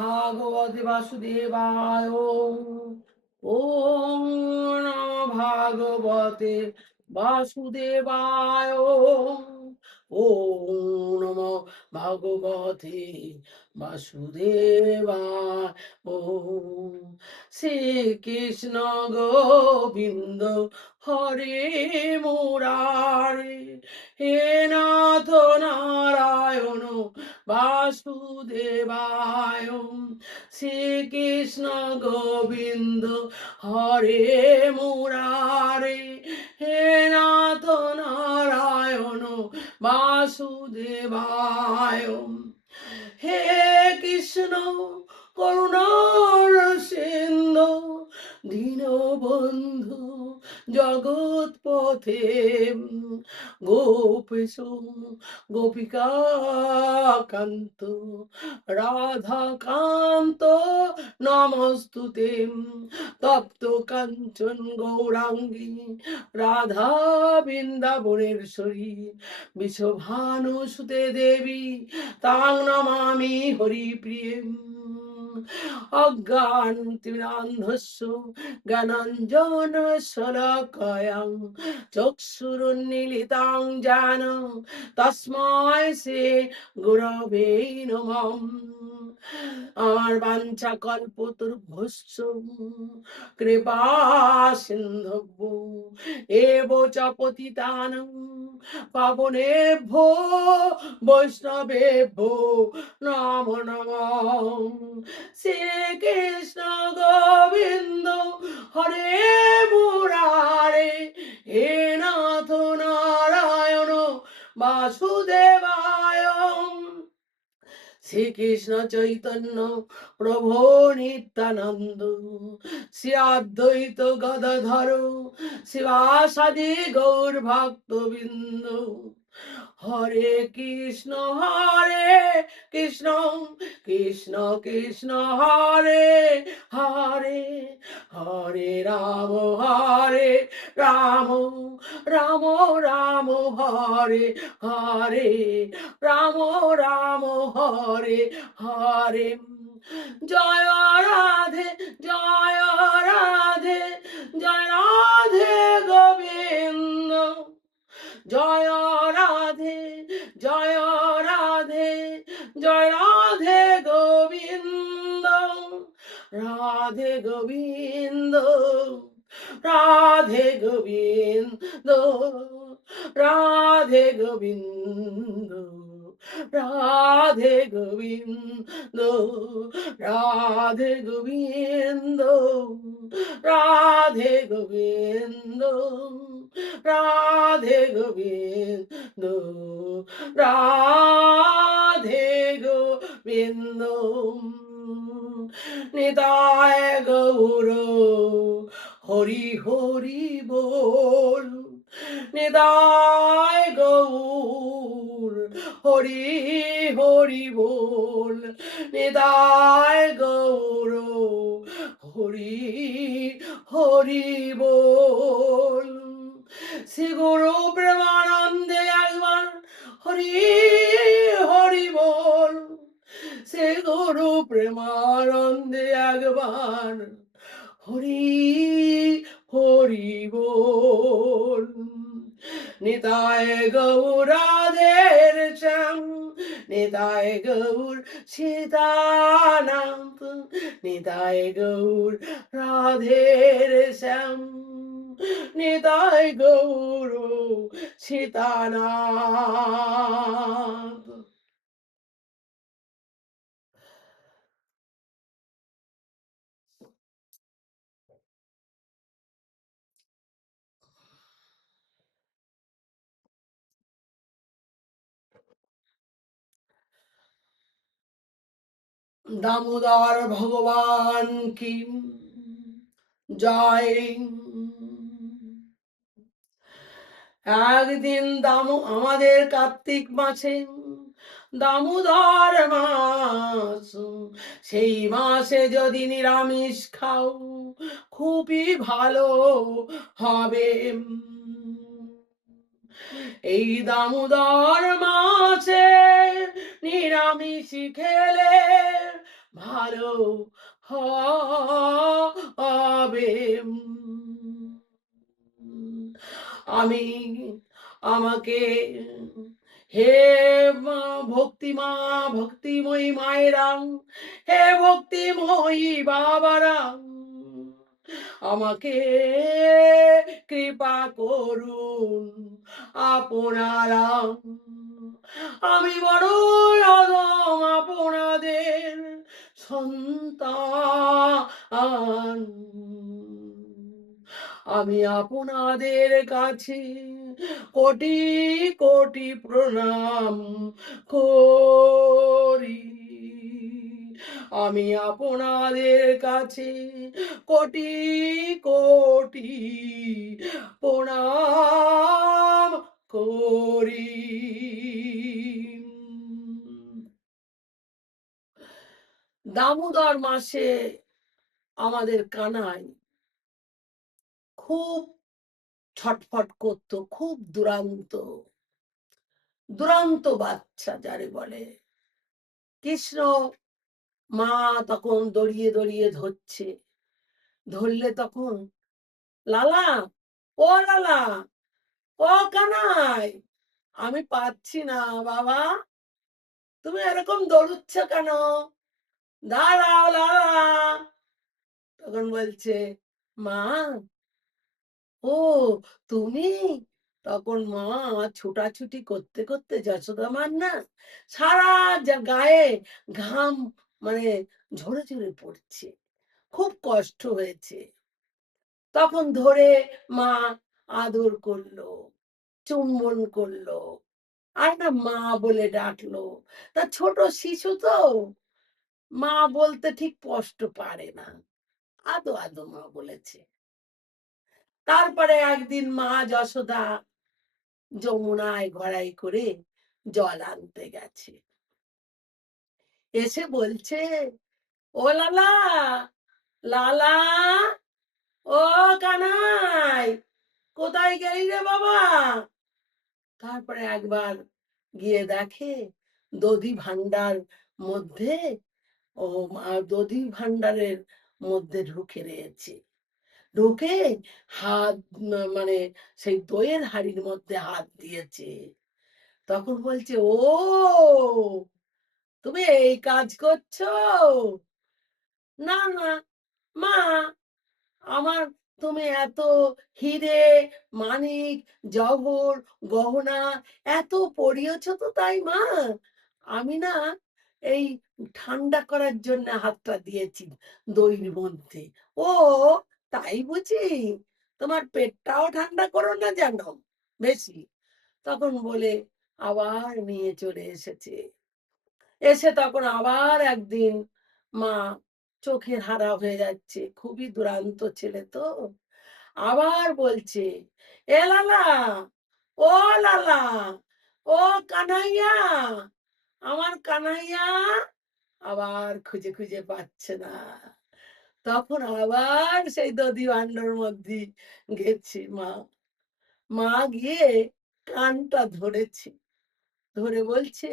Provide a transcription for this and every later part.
ভাগবতে বাসুদেবায়। ওম নমো ভাগবতে বাসুদেবায়। ওম নমো ভাগবতে বাসুদেবায়। ওম শ্রীকৃষ্ণ গোবিন্দ হরে মুরারে, হে নাথ নারায়ণ বাসুদেবায়। শ্রীকৃষ্ণ গোবিন্দ হরে মুরারে, হে নাথ নারায়ণ বাসুদেবায়। হে কৃষ্ণ করুণার সিন্ধু, দীনবন্ধু জগৎ পথে, গোপেশ গোপিকা কান্ত রাধা কান্ত নমস্তুতে, তপ্ত কাঞ্চন গৌরাঙ্গী রাধা বৃন্দাবনেশ্বরী, বিশ্বভানু সুতে দেবী তাং নমামি হরিপ্রিয়ে। অজ্ঞানতিমিরান্ধস্য জ্ঞানাঞ্জন শলাকায়াং চক্ষুরুন্মীলিতাং যেন তস্मै শ্রী গুরবে নমঃ। আমার বাঞ্ছা কল্পতরুভ্যশ্চ কৃপা সিন্ধুভ্য এব চ পতিতানাং পাবনেভ্যো বৈষ্ণবেভ্যো নমো নমঃ। শ্রীকৃষ্ণ গোবিন্দ হরে মুরারে, হে নাথ নারায়ণ বাসুদেবায়। শ্রীকৃষ্ণ চৈতন্য প্রভু নিত্যানন্দ, শ্রী অদ্বৈত গদাধর শিবাসাদি গৌর ভক্তবৃন্দ। হরে কৃষ্ণ কৃষ্ণ কৃষ্ণ হরে হরে, হরে রাম রাম রাম রাম হরে হরে, রাম রাম হরে হরে। জয় রাধে জয় রাধে, জয় রাধে গোবিন্দ, জয় রাধে জয় রাধে, জয় রাধে গোবিন্দ, রাধে গোবিন্দ, রাধে গোবিন্দ, রাধে গোবিন্দ, রাধে গোবিন্দ, রাধে গোবিন্দ, রাধে গোবিন্দ, রাধে গোবিন্দ, রাধে গোবিন্দ। নিতায় গৌর হরি হরি বল, নিতায় গৌর হরি হরি বল, নিতায় গৌর হরি হরি বল। শ্রী গুরু প্রেমানন্দে একবার হরি হরি বল, শ্রী গুরু প্রেমানন্দে একবার হরি হরি বল। নিতায় গৌর রাধের শ্যাম, নিতায় গৌর সীতানাথ, নিতায় গৌর রাধের শ্যাম, নিতায় গৌর সীতানাথ। দামোদর ভগবান কি জয়। একদিন আমাদের কার্তিক মাসে দামোদর মাস, সেই মাসে যদি নিরামিষ খাও খুবই ভালো হবে। এই দামোদর মাসে নিরামিষ খেলে ভালো হবে। আমি আমাকে হে মা ভক্তি মা, ভক্তিময়ী মায়েরা, হে ভক্তিময়ী বাবারা, আমাকে কৃপা করুন আপনারা। আমি বড় অধম আপনাদের সন্তান। আমি আপনাদের কাছে কোটি কোটি প্রণাম করি। আমি আপনাদের কাছে কোটি কোটি প্রণাম করি। দামোদর মাসে আমাদের কানাই খুব ছটফট করতো, খুব দুরান্ত, দুরান্ত বাচ্চা যারে বলে। কৃষ্ণ মা তখন দড়িয়ে দড়িয়ে ধরছে, ধরলে তখন লালা, ও লালা, ও কানাই, আমি পাচ্ছি না বাবা, তুমি এরকম দৌড়ুচ্ছ কেন, দাঁড়াও লালা। তখন বলছে মা, ও তুমি, তখন মা ছুটাছুটি করতে করতে যশোদা মার না সারা গায়ে ঘাম মানে ঝরে ঝরে পড়ছে, খুব কষ্ট হয়েছে। তখন ধরে মা আদর করলো, চুম্বন করলো, আর না মা বলে ডাকলো। তা ছোট শিশু তো মা বলতে ঠিক স্পষ্ট পারে না, আদো আদো মা বলেছে। তারপরে একদিন মা যশোদা যমুনায় ঘড়াই করে জল আনতে গেছে, এসে বলছে ও লালা, লালা, ও কানাই, কোথায় গেলি রে বাবা। তারপরে একবার গিয়ে দেখে দধি ভান্ডার মধ্যে, ও দধি ভান্ডারের মধ্যে ঢুকে রয়েছে, ঢুকে হাত মানে সেই দইয়ের হাড়ির মধ্যে হাত দিয়েছে। তখন বলছে ও তুমি এই কাজ করছো, না না মা, আমার তুমি এত হিরে মানিক জহর গহনা এত পরিয়েছ তো তাই মা, আমি না এই ঠান্ডা করার জন্য হাতটা দিয়েছি দইয়ের মধ্যে। ও তাই বুঝি, তোমার পেটটাও ঠান্ডা করো না যেন বেশি। তখন বলে আবার নিয়ে চলে এসেছে। এসে তখন আবার একদিন মা চোখের হারা হয়ে যাচ্ছে, খুবই দুরান্ত ছেলে তো, আবার বলছে এ লালা, ও লালা, ও কানাইয়া, আমার কানাইয়া, আবার খুঁজে খুঁজে পাচ্ছে না। তখন আবার সেই দধি ভান্ডার মধ্যে গেছে মা, মা গিয়ে কানটা ধরেছে, ধরে বলছে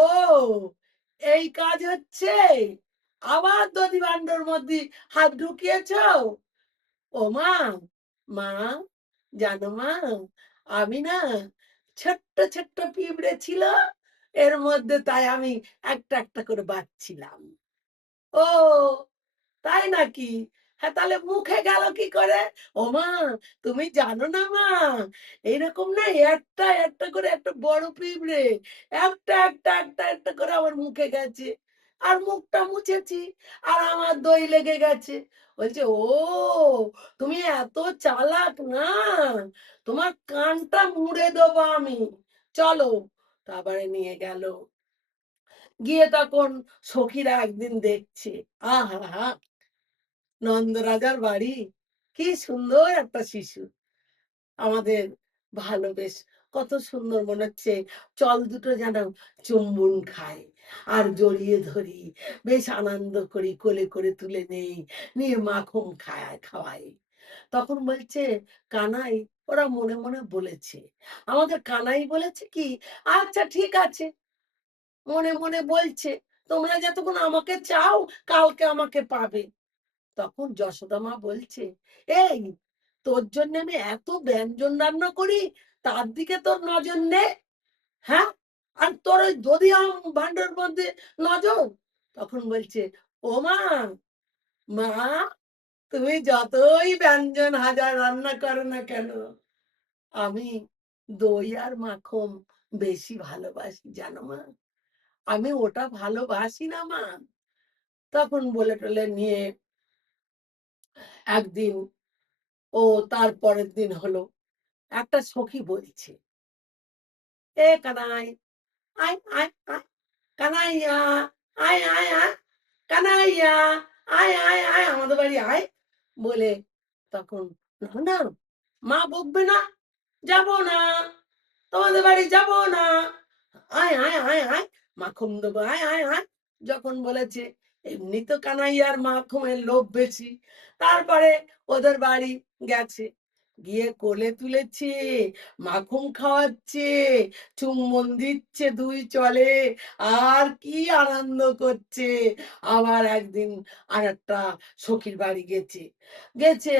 ও এই কাজ হচ্ছে, আবার দধি ভান্ডার মধ্যে হাত ঢুকিয়েছ। ও মা, মা জানো মা, আমি না ছোট্ট ছোট্ট পিঁপড়ে ছিল এর মধ্যে, তাই আমি একটা একটা করে বাচ্ছিলাম। ও তাই নাকি, হ্যাঁ তাহলে মুখে গেল কি করে। ও মা তুমি জানো না মা, এইরকম না একটা একটা করে একটা বড় পিঁপড়ে একটা একটা একটা একটা করে আমার মুখে গেছে, আর মুখটা মুছেছি, আর আমার দই লেগে গেছে। বলছে ও তুমি এত চালাক না, তোমার কানটা মুড়ে দেবো আমি, চলো। তারপরে নিয়ে গেল, গিয়ে তখন সখীরা একদিন দেখছে, আহা, নন্দরাজার বাড়ি, কি সুন্দর একটা শিশু, আমাদের ভালো বেশ, কত সুন্দর মনে হচ্ছে, চল দুটো যেন চুম্বন খায়, আর জড়িয়ে ধরি, বেশ আনন্দ করি, কোলে করে তুলে নেই, নিয়ে মাখন খাওয়াই। তখন বলছে কানাই, ওরা মনে মনে বলেছে, আমাদের কানাই বলেছে কি, আচ্ছা ঠিক আছে, মনে মনে বলছে, তোমরা যতক্ষণ আমাকে চাও কালকে আমাকে পাবে। তখন যশোদা মা বলছে, এই তোর জন্য আমি এত ব্যঞ্জন রান্না করি, তার দিকে তোর নজর নেই? হ্যাঁ, আর তোর ওই দধিয়াম ভাণ্ডার মধ্যে নজর। তখন বলছে, ও মা, মা, তুমি যতই ব্যঞ্জন হাজার রান্না করো না কেন, আমি দই আর মাখন বেশি ভালোবাসি জানো মা। আমি ওটা ভালোবাসি না মা। তখন বলে টলে নিয়ে একদিন, ও তার পরের দিন হলো, একটা সখী বলছে, এ কানাই, আয় আয় আয়, কানাইয়া, আয় আয় আয়, কানাইয়া, আয় আয় আয় আমাদের বাড়ি আয় বলে। তখন, না না, মা বকবে না, যাব না, তোমাদের বাড়ি যাব না, আয় আয় আয় আয়, মাখন দেবো, আয় আয় আয়। যখন বলেছে, এমনি তো কানাইয়ার মাখনের লোভ বেশি, তারপরে ওদের বাড়ি গেছে, গিয়ে কোলে তুলেছে, মাখন খাওয়াচ্ছে, চুম্বন দিচ্ছে দুই চলে, আর কি আনন্দ করছে। আবার একদিন আর একটা সখীর বাড়ি গেছে, গেছে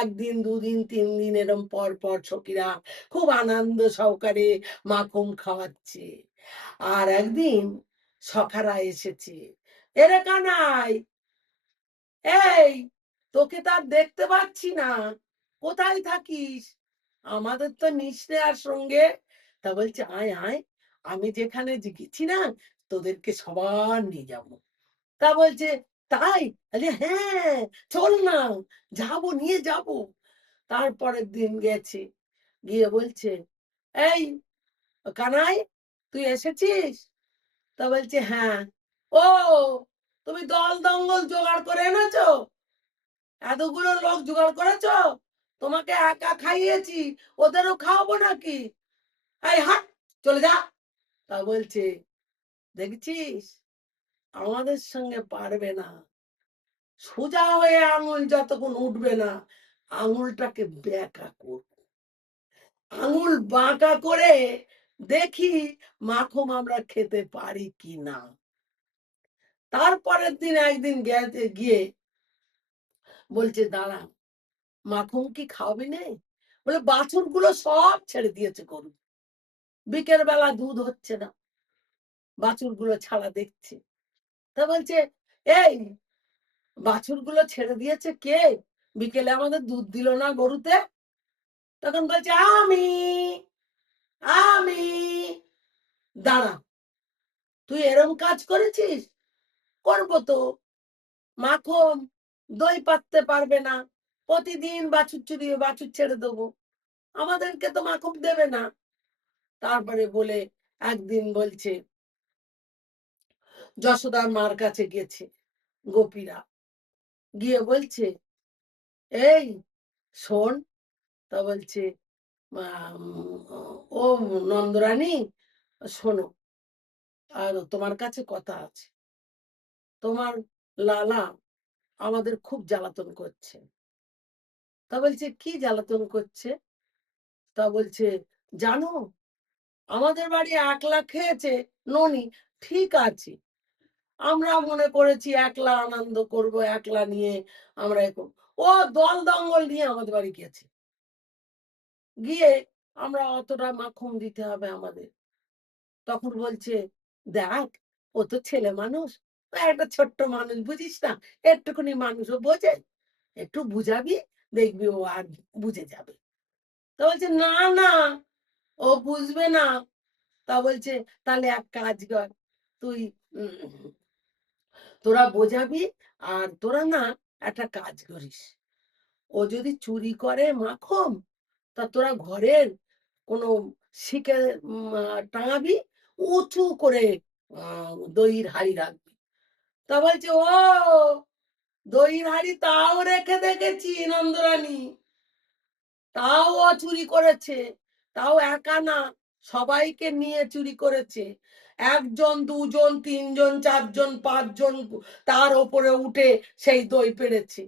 একদিন দুদিন তিন দিন এরম পর পর সখীরা খুব আনন্দ সহকারে মাখন খাওয়াচ্ছে। আর একদিন সখারা এসেছে, এরে কানাই, এই তোকে তার দেখতে পাচ্ছি না, কোথায় থাকিস? আমাদের তো নিশ্রে আর সঙ্গে। তা বলছে, আয় আয়, আমি যেখানে গেছি না, তোদেরকে সবার নিয়ে যাব। তা বলছে, তাই? আরে হ্যাঁ, চল না, যাবো, নিয়ে যাব। তারপরের দিন গেছে, গিয়ে বলছে, এই কানাই, তুই এসেছিস? তা বলছে, হ্যাঁ। ও, তুমি দল দঙ্গল জোগাড় করে এনেছো? এতগুলো লোক জোগাড় করেছো? তোমাকে একা খাইয়েছি, ওদেরও খাওয়াবো নাকি? এই হাট, চলে যা। তা বলছে, দেখছিস, আমাদের সঙ্গে পারবে না, সোজা হয়ে আঙুল যতক্ষণ উঠবে না, আঙুলটাকে বেঁকা করব, আঙুল বাঁকা করে দেখি মাখন আমরা খেতে পারি কি না। তারপরের দিন একদিন গেছে, গিয়ে বলছে, দাঁড়া, মাখন কি খাওয়াবি নে? বলে, বাছুর গুলো সব ছেড়ে দিয়েছে গরু, বিকেল বেলা দুধ হচ্ছে না, বাছুর গুলো ছাড়া দেখছে। তা বলছে, এই বাছুর গুলো ছেড়ে দিয়েছে কে? বিকেলে আমাদের দুধ দিল না গরুতে? তখন বলছে, আমি আমি দাঁড়া, তুই এরম কাজ করেছিস? করবো তো। মাখন দই পাততে পারবে না, প্রতিদিন বাছুর চুরিয়ে বাছুর ছেড়ে দেবো, আমাদেরকে তো মাখন দেবে না। তারপরে বলে একদিন বলছে, যশোদার মার কাছে গেছে গোপীরা, গিয়ে বলছে, এই শোন। তা বলছে, ও নন্দরানী, শোনো, আর তোমার কাছে কথা আছে। তোমার লালা আমাদের খুব জ্বালাতন করছে। তা বলছে, কি জ্বালাতন করছে? তা বলছে, জানো, আমাদের বাড়ি একলা খেয়েছে ননি, ঠিক আছে, আমরা মনে করেছি একলা আনন্দ করব, একলা নিয়ে আমরা এখন, ও দল দঙ্গল নিয়ে আমাদের বাড়ি গেছে, গিয়ে আমরা অতটা মাখন দিতে হবে আমাদের। তখন বলছে, দেখ, ও তো ছেলে মানুষ, ও একটা ছোট্ট মানুষ, বুঝিস না, একটুখানি মানুষ, ও বোঝে, একটু বুঝাবি, দেখবি ও আর বুঝে যাবে। তা বলছে, না না, ও বুঝবে না। তা বলছে, তাহলে এক কাজ কর, তুই তোরা বোঝাবি, আর তোরা না একটা কাজ করিস, ও যদি চুরি করে মাখন, তা তোরা ঘরের কোনো শিকে টাঙাবি, উঁচু করে দইয়ের হাড়ি রাখবি। তা বলছে, ও দইয়ের হাড়ি তাও রেখে দেখেছি নন্দরানী, তাও ও চুরি করেছে, তাও একা না, সবাইকে নিয়ে চুরি করেছে, একজন দুজন তিনজন চারজন পাঁচজন তার ওপরে উঠে সেই দই পেড়েছে।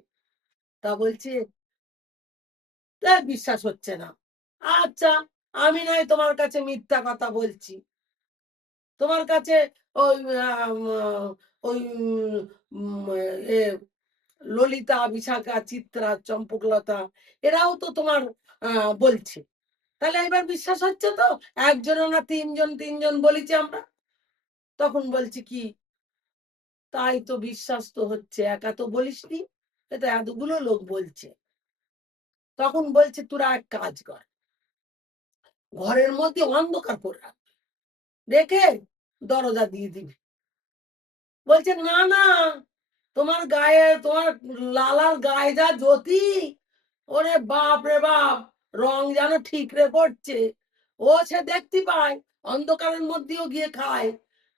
তা বলছে, বিশ্বাস হচ্ছে না, আচ্ছা, আমি নয় তোমার কাছে মিথ্যা কথা বলছি, তোমার কাছে ওই ওই এ ললিতা, বিশাখা, চিত্রা, চম্পকলতা এরাও তো তোমার বলছে। তাহলে এবার বিশ্বাস হচ্ছে তো? একজনও না তিনজন বলেছি আমরা। তখন বলছি কি, তাই তো বিশ্বাস তো হচ্ছে, একা তো বলিসনি, এটা এতগুলো লোক বলছে। তখন বলছে তোরা এক কাজ কর, ঘরের মধ্যে অন্ধকার করে রাখ, রেখে দরজা দিয়ে দিবি। বলছে না না, তোমার গায়ে, তোমার লালার গায়ে যা জ্যোতি, ওরে বাপ রে বাপ, রং যেন ঠিকরে পড়ছে। ও সে দেখতে পায়, অন্ধকারের মধ্যেও গিয়ে খায়,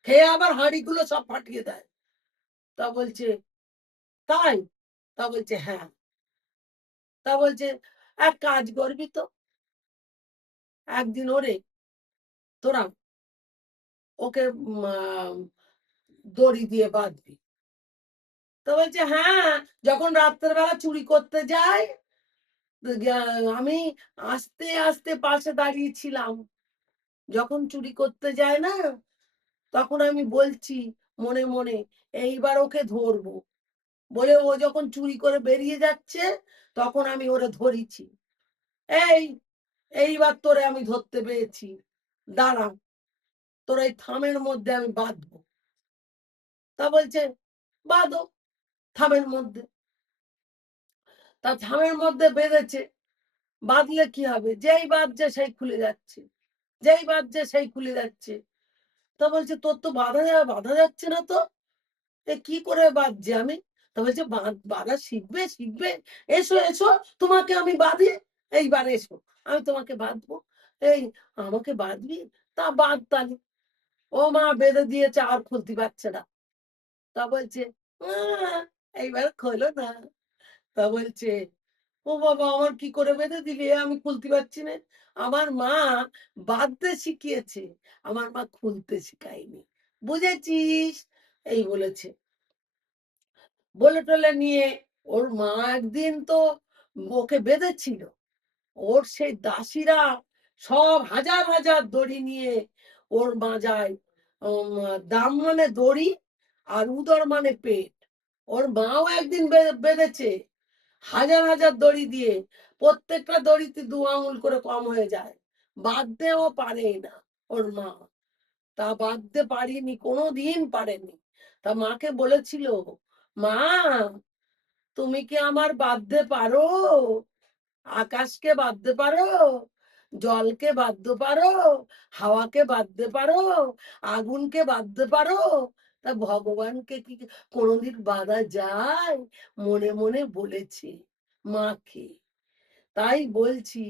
খেয়ে আবার হাঁড়িগুলো সব ফাটিয়ে দেয়। তা বলছে তাই? তা বলছে হ্যাঁ। তা বলছে এক কাজ করবি তো, একদিন ওরে তোরা ওকে দড়ি দিয়ে বাঁধবি। তো বলছে হ্যাঁ, যখন রাত্রের বেলা চুরি করতে যায়, আমি আস্তে আস্তে পাশে দাঁড়িয়েছিলাম, যখন চুরি করতে যায় না, তখন আমি বলছি মনে মনে এইবার ওকে ধরবো, বলে ও যখন চুরি করে বেরিয়ে যাচ্ছে, তখন আমি ওরে ধরেছি, এই এইবার তোরে আমি ধরতে পেরেছি, দাঁড়া, তোর এই থামের মধ্যে আমি বাঁধবো। তা বলছে বাঁধো থামের মধ্যে। তা থামের মধ্যে বেঁধেছে, বাঁধলে কি হবে, যেই বাঁধছে সেই খুলে যাচ্ছে, যেই বাঁধছে সেই খুলে যাচ্ছে। তা বলছে তোর তো বাঁধা যাচ্ছে না তো, এ কি করে বাঁধছি আমি? তা বলছে বাঁধা শিখবে শিখবে, এসো এসো, তোমাকে আমি বাঁধি, এইবার এসো, আমি তোমাকে বাঁধবো। এই আমাকে বাঁধবি? তা বাঁধ তালি। ও মা বেঁধে দিয়েছে, আর খুলতে পারছে না। তা বলছে আহ, এইবার খোলো না। তা বলছে ও বাবা, আমার কি করে বেঁধে দিলি, আমি খুলতে পারছি না। আমার মা বাঁধতে শিখিয়েছে, আমার মা খুলতে শিখায়নি, বুঝেছিস? এই বলেছে। বলে টলে নিয়ে ওর মা একদিন তো ওকে বেঁধেছিল, ওর সেই দাসীরা সব হাজার হাজার দড়ি নিয়ে ওর মাজায়, দাম মানে দড়ি, আর উদর মানে পেট। ওর মাও একদিন বেঁধেছে হাজার হাজার দড়ি দিয়ে, প্রত্যেকটা দড়িতে 2 আঙুল করে কম হয়ে যায়, বাঁধতেও পারে না ওর মা। তা বাঁধতে পারিনি, কোনোদিন পারেনি। তা মাকে বলেছিল, মা তুমি কি আমার বাঁধতে পারো? আকাশকে বাঁধতে পারো, জলকে বাঁধতে পারো, হাওয়াকে বাঁধতে পারো, আগুনকে বাঁধতে পারো? তা ভগবানকে কি কোনোদিন বাঁধা যায়? মনে মনে বলেছে মাকে। তাই বলছি,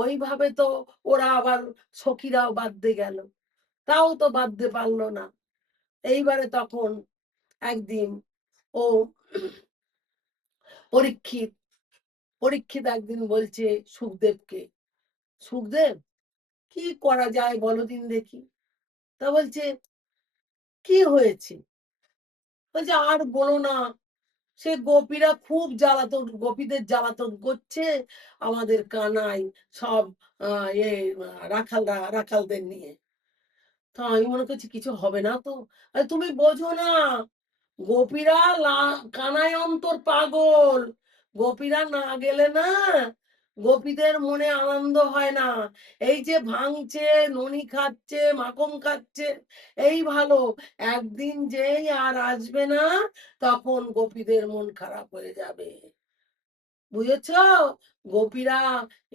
ওইভাবে তো ওরা আবার সখীরাও বাঁধতে গেল, তাও তো বাঁধতে পারলো না। এইবারে তখন একদিন ও পরীক্ষিত পরীক্ষিত একদিন বলছে সুখদেবকে, সুখদেব কি করা যায় বলো দিন দেখি। তা বলছে কি হয়েছে? বলছে আর বলো না, সে গোপীরা খুব জ্বালাতন, গোপীদের জ্বালাতন করছে আমাদের কানাই, সব রাখালদের নিয়ে। তো আমি মনে করছি কিছু হবে না তো। আরে তুমি বোঝো না, গোপীরা কানাই অন্তর পাগল, গোপীরা না গেলে না গোপীদের মনে আনন্দ হয় না। এই যে ভাঙছে, ননি খাচ্ছে, মাখন খাচ্ছে, এই ভালো, একদিন যেই আর আসবে না, তখন গোপীদের মন খারাপ হয়ে যাবে, বুঝেছ? গোপীরা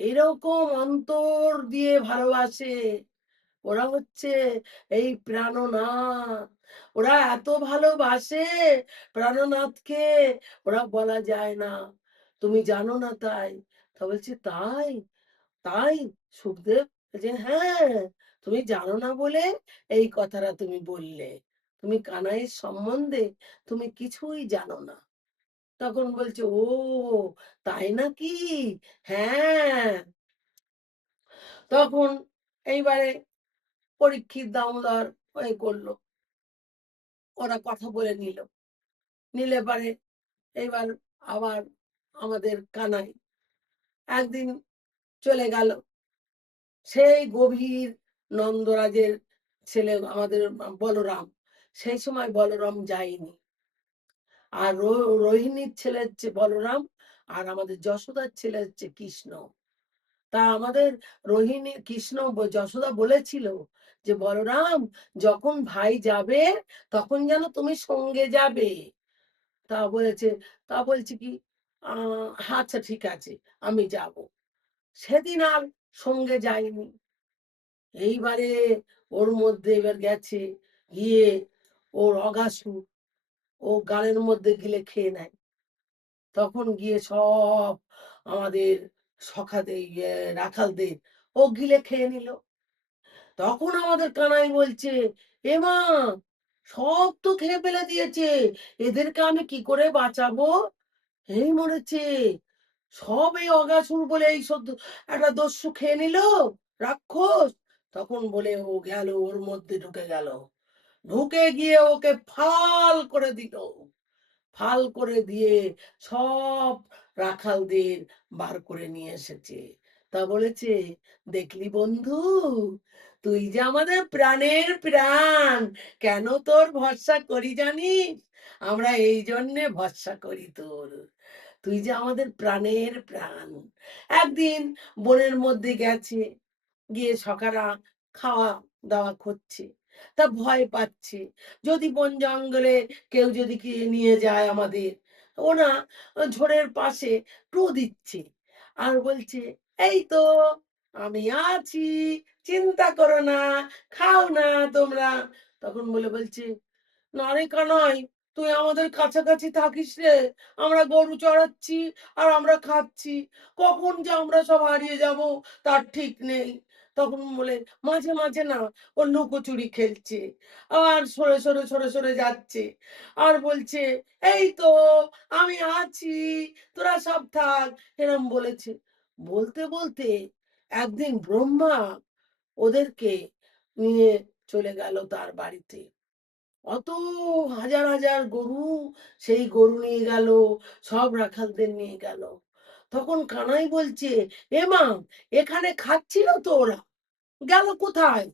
এরকম অন্তর দিয়ে ভালোবাসে, ওরা হচ্ছে এই প্রাণনাথ, ওরা এত ভালোবাসে প্রাণনাথকে, ওরা বলা যায় না, তুমি জানো না তাই। তা বলছে তাই? তাই সুখদেব বলছে হ্যাঁ, তুমি জানো না বলে এই কথাটা তুমি বললে, তুমি কানাইয়ের সম্বন্ধে তুমি কিছুই জানো না। তখন বলছে ও তাই নাকি, হ্যাঁ। তখন এইবারে পরীক্ষিত দামোদর ওই করলো, ওরা কথা বলে নিল, নিলে পারে এইবার আবার আমাদের কানাই একদিন চলে গেল সেই গভীর নন্দরাজের ছেলে আমাদের বলরাম। সেই সময় বলরাম যায়নি। আর রোহিণীর ছেলে হচ্ছে বলরাম, আর আমাদের যশোদার ছেলে হচ্ছে কৃষ্ণ। তা আমাদের রোহিণী কৃষ্ণ যশোদা বলেছিল যে, "বলরাম যখন ভাই যাবে তখন যেন তুমি সঙ্গে যাবে।" তা বলেছে তা বলছি কি, "আ আচ্ছা ঠিক আছে, আমি যাব।" সেদিন আর সঙ্গে যায়নি। এইবারে ওর মধ্যে এবার গেছে, গিয়ে ওর অগাসু ও গালের মধ্যে গিলে খেয়ে নেয়। তখন গিয়ে সব আমাদের সখাদের রাখালদের ও গিলে খেয়ে নিল। তখন আমাদের কানাই বলছে, এমা সব তো খেয়ে ফেলে দিয়েছে, এদেরকে আমি কি করে বাঁচাবো? এই মরেছে, সব এই অগাসুর বলে এই সব একটা দস্যু খেয়ে নিল, রাক্ষস। তখন বলে ও গেল ওর মধ্যে ঢুকে গেল, ঢুকে গিয়ে ওকে ফাল করে দিল, ফাল করে দিয়ে সব রাখালদের বার করে নিয়ে এসেছে। তা বলেছে, দেখলি বন্ধু, তুই যে আমাদের প্রাণের প্রাণ, কেন তোর ভরসা করি জানিস? আমরা এই জন্যে ভরসা করি তোর, তুই যে আমাদের প্রাণের প্রাণ। একদিন বনের মধ্যে গেছে, গিয়ে সখারা খাওয়া দাওয়া করছে, তা ভয় পাচ্ছে, যদি বন জঙ্গলে কেউ যদি কি নিয়ে যায় আমাদের। ও না ঝোড়ের পাশে টু দিচ্ছে আর বলছে, এই তো আমি আছি, চিন্তা করো না, খাও না তোমরা। তখন বলছে, না রে কানাই, তুই আমাদের কাছাকাছি থাকিস রে, আমরা গরু চড়াচ্ছি আর আমরা খাচ্ছি, কখন যে আমরা সব হারিয়ে যাব তার ঠিক নেই। তখন বলে, মাঝে মাঝে না ও লুকোচুরি খেলছে, আর সরে সরে সরে সরে যাচ্ছে, আর বলছে, এই তো আমি আছি, তোরা সব থাক, এরম বলেছে। বলতে বলতে একদিন ব্রহ্মা ওদেরকে নিয়ে চলে গেল তার বাড়িতে। অত হাজার হাজার গরু, সেই গরু নিয়ে গেল, সব রাখালদের নিয়ে গেল। তখন কানাই বলছে, এমা এখানে খাচ্ছিল তো ওরা, গেল কোথায়?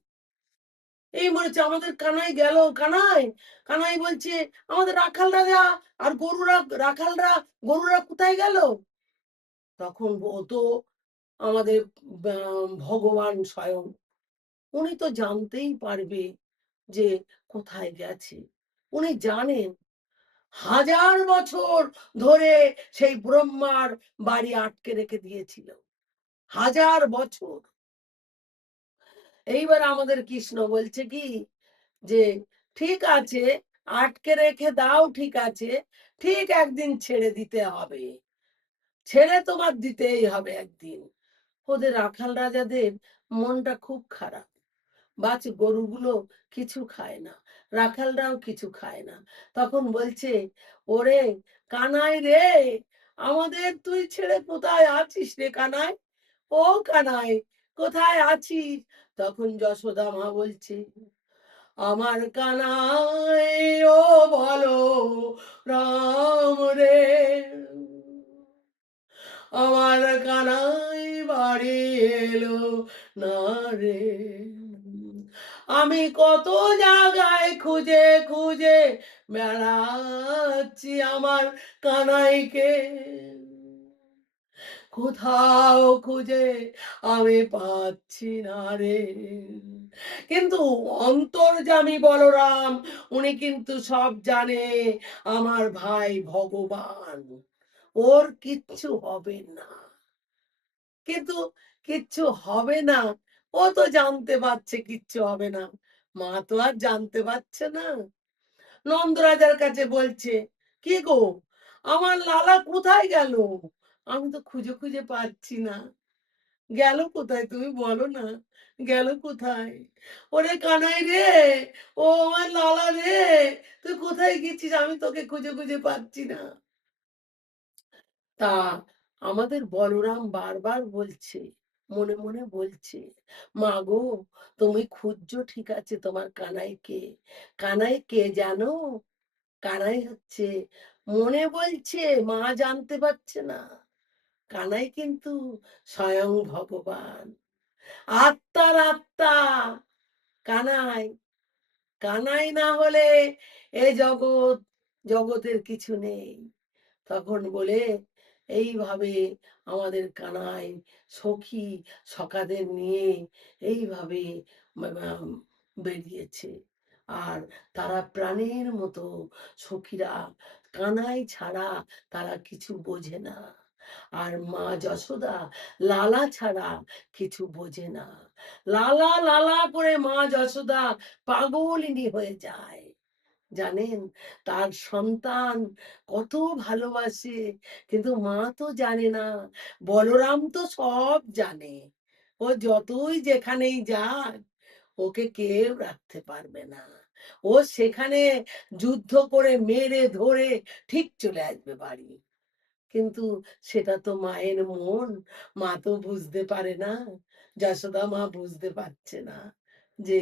এই বলেছে আমাদের কানাই গেল। কানাই কানাই বলছে, আমাদের রাখাল রাজা আর গরুরা, রাখালরা গরুরা কোথায় গেল? তখন ও তো আমাদের ভগবান স্বয়ং, উনি তো জানতেই পারবে যে কোথায় গেছে। উনি জানেন হাজার বছর ধরে সেই ব্রহ্মার বাড়ি আটকে রেখে দিয়েছিল, হাজার বছর। এইবার আমাদের কৃষ্ণ বলছে কি, যে ঠিক আছে, আটকে রেখে দাও, ঠিক আছে, ঠিক একদিন ছেড়ে দিতে হবে, ছেড়ে তোমার দিতেই হবে একদিন। ওদের রাখাল রাজাদের মনটা খুব খারাপ, বাছ গরুগুলো কিছু খায় না, রাখালরাও কিছু খায় না। তখন বলছে, ওরে কানাই রে, আমাদের তুই ছেড়ে কোথায় আছিস রে কানাই? ও কানাই, কোথায় আছিস? তখন যশোদা মা বলছে, আমার কানাই ও বলো রাম রে, আমার কানাই বাড়ি এলো না রে। আমি কত জায়গায় খুঁজে খুঁজে বেড়াচ্ছি আমার কানাইকে, কোথাও খুঁজে আমি পাচ্ছি না রে। কিন্তু অন্তর্যামী বলরাম, উনি কিন্তু সব জানে, আমার ভাই ভগবান, ওর কিচ্ছু হবে না। কিন্তু কিচ্ছু হবে না, ও তো জানতে পারছে কিচ্ছু হবে না, মা তো আর জানতে পারছে না। নন্দরাজার কাছে বলছে, কি গো, আমার লালা কোথায় গেল? আমি তো খুঁজে খুঁজে পাচ্ছি না, গেল কোথায় তুমি বলো না, গেল কোথায়? ওরে কানাই রে, ও আমার লালা রে, তুই কোথায় গেছিস, আমি তোকে খুঁজে খুঁজে পাচ্ছি না। তা আমাদের বলরাম বারবার বলছে, মনে মনে বলছে, মা গো, তুমি খুঁজছো ঠিক আছে তোমার কানাইকে, কানাই কে জানো? কানাই হচ্ছে, মনে বলছে মা জানতে পারছে না, কানাই কিন্তু স্বয়ং ভগবান, আত্মার আত্মা কানাই, কানাই না হলে এ জগৎ, জগতের কিছু নেই। তখন বলে এইভাবে আমাদের কানাই সখী সখাদের নিয়ে এইভাবে বেরিয়েছে। আর তারা প্রাণের মতো সখীরা, কানাই ছাড়া তারা কিছু বোঝে না। আর মা যশোদা লালা ছাড়া কিছু বোঝে না। লালা লালা করে মা যশোদা পাগলিনী হয়ে যায়। জানেন তার সন্তান কত ভালোবাসে, কিন্তু মা তো জানে না। বলরাম তো সব জানে। ও যতই যেখানেই যাক, ওকে কেউ রাখতে পারবে না। ও সেখানে যুদ্ধ করে মেরে ধরে ঠিক চলে আসবে বাড়ি। কিন্তু সেটা তো মায়ের মন, মা তো বুঝতে পারে না। যশোদা মা বুঝতে পারছে না যে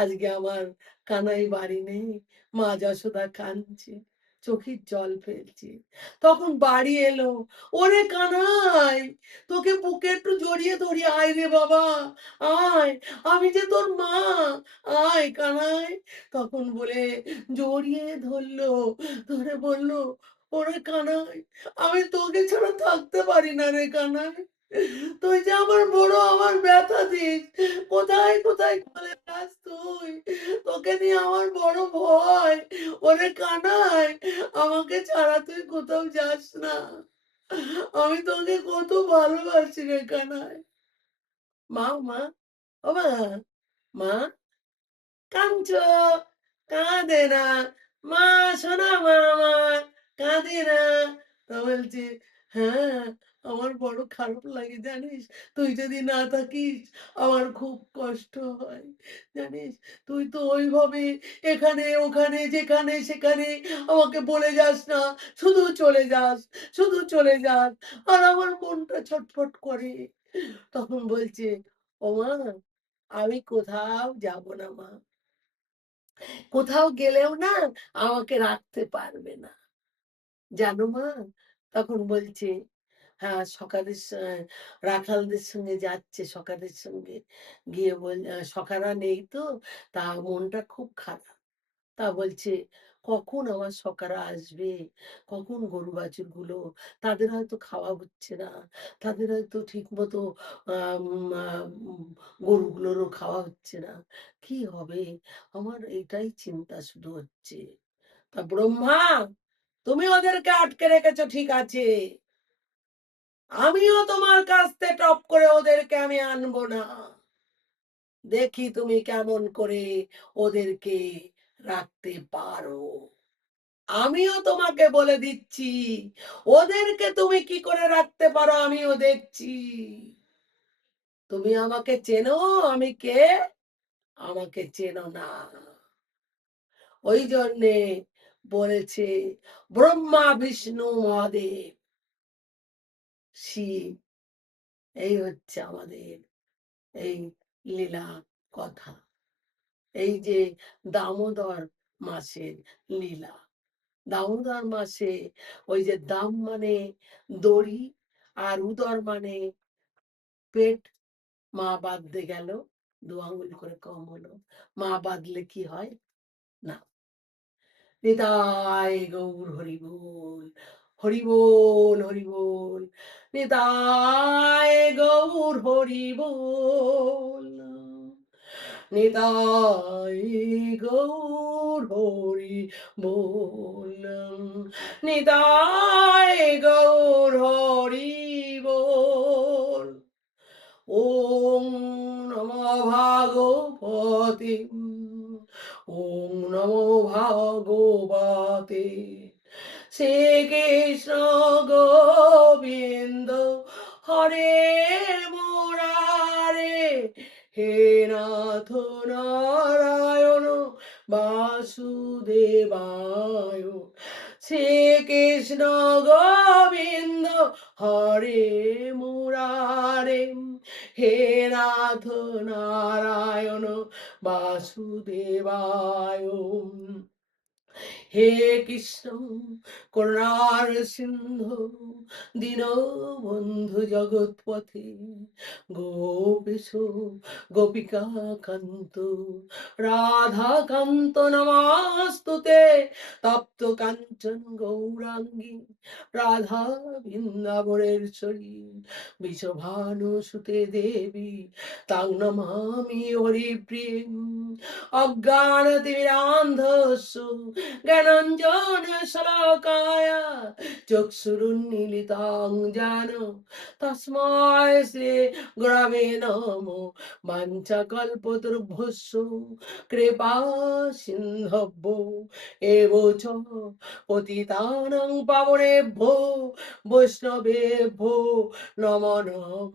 আজকে আমার কানাই বাড়ি নেই। মা যশোদা কাঁদছে, চোখের জল ফেলছে। তখন বাড়ি এলো, ওরে কানাই, তোকে বুকে একটু জড়িয়ে ধরি, আয় রে বাবা, আয়, আমি যে তোর মা, আয় কানাই। তখন বলে জড়িয়ে ধরলো, ধরে বললো, ওরে কানাই, আমি তোকে ছাড়া থাকতে পারি না রে কানাই। তুই যে আমার বড়, আমার ব্যথা দিস। কোথায় কোথায় চলে যাস তুই? তোকে নিয়ে আমার বড় ভয়। ওরে কানাই, আমাকে ছাড়া তুই কোথাও যাস না। আমি তোকে কত ভালোবাসি রে কানাই। মা, মা, ও মা, মা, কাঁদছো? কাঁদে না। মা, শোনো মা আমার, কাঁদে না। তা বলছে, হ্যাঁ, আমার বড় খারাপ লাগে জানিস? তুই যদি না থাকিস আমার খুব কষ্ট হয়। জানিস? তুই তো ওইভাবে এখানে ওখানে যেখানে সেখানে আমাকে বলে যাস না। শুধু চলে যাস, শুধু চলে যাস। আর আমার মনটা ছটফট করে। তখন বলছে, ওমা, আমি কোথাও যাব না মা। কোথাও গেলেও না আমাকে রাখতে পারবে না। জানো মা? তখন বলছে, হ্যাঁ, রাখালদের সঙ্গে যাচ্ছে, সখাদের সঙ্গে গিয়ে সখারা নেই তো, তা মনটা খুব খারাপ। তা বলছে, কখন আমার সখারা আসবে? কখন গরু বাছুরগুলো? তাদের হয়তো খাওয়া হচ্ছে না। তাদের হয়তো ঠিকমতো আম আ উম গরুগুলোরও খাওয়া হচ্ছে না। কি হবে? আমার এটাই চিন্তা শুধু হচ্ছে। তা ব্রহ্মা, তুমি ওদেরকে আটকে রেখেছো ঠিক আছে। আমিও তোমার কাছ থেকে টপ করে ওদেরকে আমি আনবো না। দেখি তুমি কেমন করে ওদেরকে রাখতে পারো। আমিও তোমাকে বলে দিচ্ছি, ওদেরকে তুমি কি করে রাখতে পারো আমিও দেখছি। তুমি আমাকে চেনো? আমি কে? আমাকে চেনো না। ওই জন্যে বলেছে ব্রহ্মা বিষ্ণু মহাদেব শিব, এই হচ্ছে আমাদের এই লীলা কথা। এই যে দামোদর মাসের লীলা। দামোদর মাসে ওই যে দাম মানে দড়ি, আর উদর মানে পেট। মা বাঁধতে গেল, দু আঙ্গুল করে কম হলো। মা বাঁধলে কি হয় না। নিতাই গৌর হরি বল, হরি বল, হরি বল। নিতাই গৌর হরি বল, নিতাই গৌর হরি বল, নিতাই গৌর হরি বল। ওম নমো ভাগবতে, ওম নমো ভাগবতে। শ্রীকৃষ্ণ গোবিন্দ হরে মুরারে, হে নাথ নারায়ণ বাসুদেবায়। শ্রীকৃষ্ণ গোবিন্দ হরে মুরারে, হে নাথ নারায়ণ বাসুদেবায়। হে কৃষ্ণ করুণার সিন্ধু দীনবন্ধু জগৎপথে গোপেশ গোপিকা কান্ত রাধা কান্ত নমস্তুতে তপ্ত কাঞ্চন গৌরাঙ্গী রাধা বৃন্দাবনেশ্বরী বিশ্বভানু সুতে দেবী তাং নমামি হরিপ্রিয়ম অজ্ঞানতিমিরান্ধস্য জ্ঞানাঞ্জন শলাকায় চক্ষুরুন্মীলিতাং যেন তস্মায় শ্রী গুরবে নমঃ বাঞ্ছাকল্পতরুভ্যশ্চ কৃপা সিন্ধভ্যো এব চ পতিতানাং পাবনেভ্যো বৈষ্ণবেভ্যো নমো নমঃ।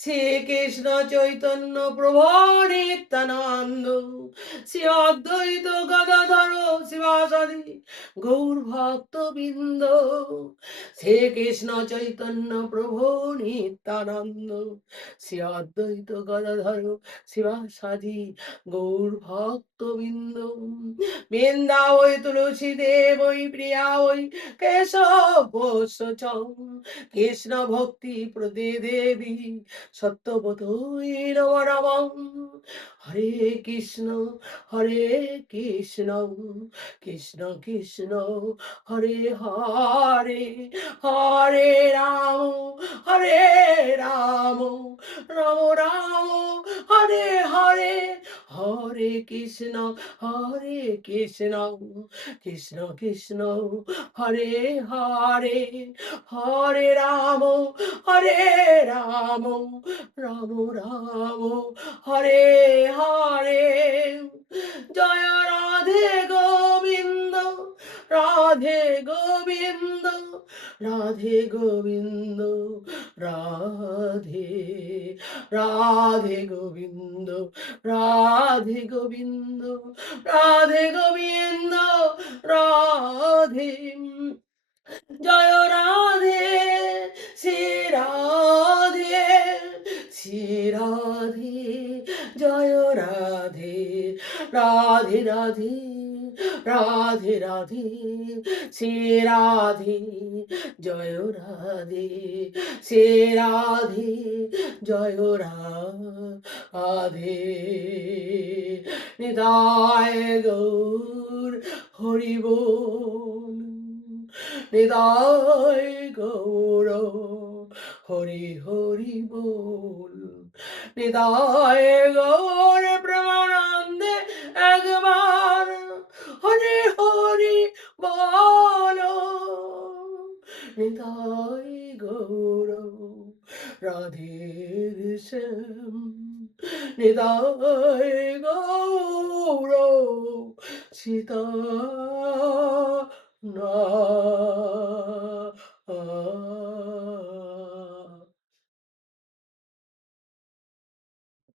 শ্রীকৃষ্ণ চৈতন্য প্রভু নিত্যানন্দ শ্রী অদ্বৈত গদাধর শিবাসাদি গৌর ভক্তবৃন্দ শ্রীকৃষ্ণ চৈতন্য প্রভু নিত্যানন্দ শ্রী অদ্বৈত গদাধর শিবাসাদি গৌর ভক্তবৃন্দ বৃন্দা ওই তুলসী দেব ওই প্রিয়া ওই কেশব কৃষ্ণ ভক্তি প্রদে দেবী সত্যবতী নম নমঃ। হরে কৃষ্ণ কৃষ্ণ কৃষ্ণ হরে হরে হরে হরে রাম রাম রাম হরে হরে হরে কৃষ্ণ কৃষ্ণ কৃষ্ণ হরে হরে হরে রাম রাম রাম রাম হরে হরে জয় রাধে গোবিন্দ রাধে গোবিন্দ রাধে গোবিন্দ রাধে রাধে গোবিন্দ রাধে গোবিন্দ রাধে গোবিন্দ রাধে জয় রাধে শ্রী রাধে শ্রী রাধে জয় রাধে রাধে রাধে রাধে রাধে শ্রী রাধে জয় রাধে শ্রী রাধে জয় রাধে নিতায় গৌর হরি বল নিতাই গৌর হরি হরি বল নিতাই গৌর প্রেমানন্দে একবার হরি হরি বল নিতাই গৌর রাধের শ্যাম নিতাই গৌর সীতা না